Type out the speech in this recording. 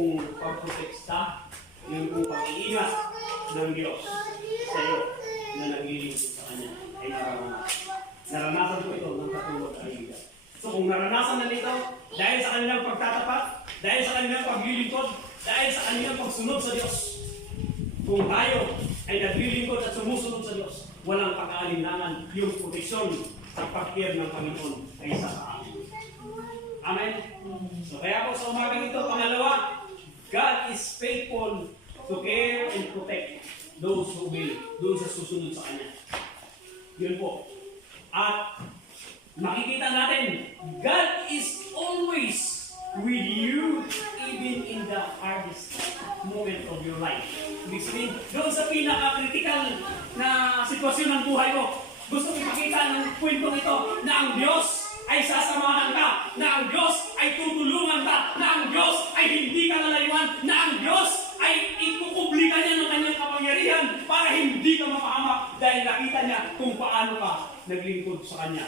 pong pagprotekta, yung pong pag-iingat ng Diyos sa iyo na naglilingkod sa Kanya ay naranasan. Naranasan ko ito ng katulad kaibigan. So kung naranasan na nito, dahil sa kanilang pagtatapat, dahil sa kanilang paglilingkod, dahil sa kanilang pagsunod sa Diyos, kung tayo ay naglilingkod at sumusunod sa Diyos, walang pag-aalinlangan yung proteksyon sa pag-care ng Panginoon ay isa sa amin. Amen? So kaya po sa umagang ito, pangalawa, God is faithful to care and protect those who will, doon sa susunod sa Kanya. Yun po. At makikita natin, God is always with you even in the hardest moment of your life. Ibig sabihin, doon sa pinaka-critical na sitwasyon ng buhay mo, gusto kong makita ng kwentong ito na ang Diyos ay sasamahan ka, na ang Diyos ay tutulungan ka, na ang Diyos ay hindi ka lalayuan, na ang Diyos ay ikukubli ka niya ng kanyang kapangyarihan para hindi ka mapahamak dahil nakita niya kung paano ka naglingkod sa Kanya.